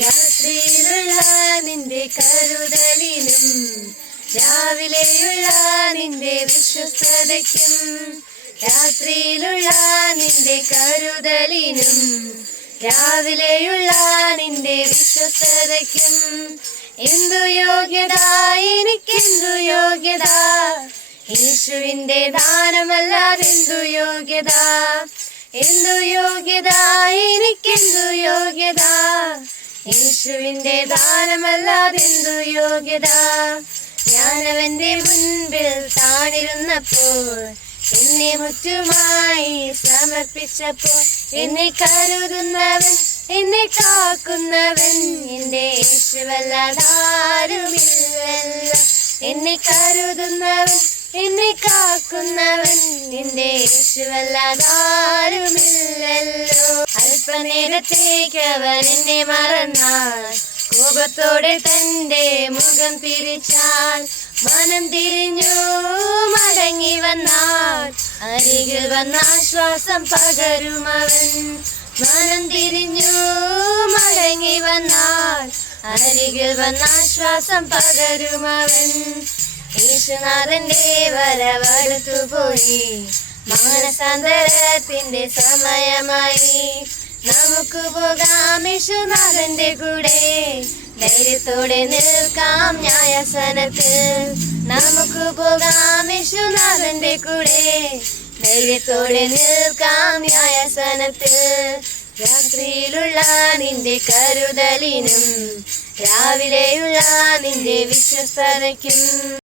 രാത്രിയിലുള്ള നിന്റെ കരുതലിനും രാവിലെയുള്ള നിന്റെ വിശ്വസ്തതയ്ക്കും രാത്രിയിലുള്ള നിന്റെ കരുതലിനും രാവിലെയുള്ള നിന്റെ വിശ്വസ്തതയ്ക്കും എന്തു യോഗ്യത, എനിക്കെന്തു യോഗ്യത, യേശുവിന്റെ ദാനമല്ലാതെന്തു യോഗ്യത, എന്തു യോഗ്യത, എനിക്കെന്തു യോഗ്യത, യേശുവിന്റെ ദാനമല്ലാതെന്തു യോഗ്യത. ഞാനവന്റെ മുൻപിൽ താണിരുന്നപ്പോൾ എന്നെ മുറ്റുമായി സമർപ്പിച്ചപ്പോൾ എന്നെ കരുതുന്നവൻ, എന്നെ കാക്കുന്നവൻ എന്റെ യേശുവല്ലാതാരുമില്ലല്ലോ. എന്നെ കരുതുന്നവൻ, എന്നെ കാക്കുന്നവൻ എന്റെ യേശുവല്ലാതാരുമില്ലല്ലോ. അല്പനേരത്തേക്ക് അവൻ എന്നെ മറന്നാൽ, കോപത്തോടെ തന്റെ മുഖം തിരിച്ചാൽ, മനം തിരിഞ്ഞു മടങ്ങി വന്നാൽ അരികിൽ വന്നാശ്വാസം പകരുമവൻ. മനം തിരിഞ്ഞു മടങ്ങി വന്നാൽ അരികിൽ വന്നാശ്വാസം പകരുമവൻ. യേശുനാഥന്റെ വരവടുത്തുപോയി, മാനസാന്തരത്തിന്റെ സമയമായി. നമുക്ക് പോകാം യേശുനാഥന്റെ കൂടെ, ധൈര്യത്തോടെ നിൽക്കാം ന്യായാസനത്തിൽ. നമുക്ക് പോകാം യേശുനാഥന്റെ കൂടെ, ധൈര്യത്തോടെ നിൽക്കാം ന്യായാസനത്തിൽ. രാത്രിയിലുള്ള നിന്റെ കരുതലിനും രാവിലെയുള്ള നിന്റെ വിശ്വസ്തതയ്ക്കും